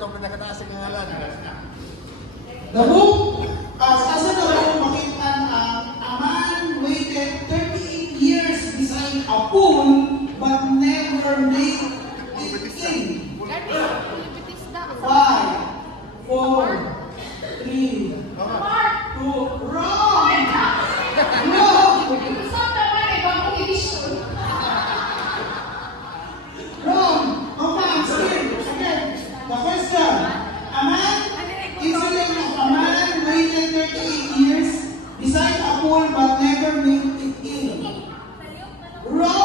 itong pinakataas sa ngalan. The book, asa na rin makita a man waited 38 years beside a pool but never made it in. 5, 4, 3, 2, wrong! Wrong! Again, the question. A man, incident of a man waited 38 years beside a pool but never made it in. Wrong!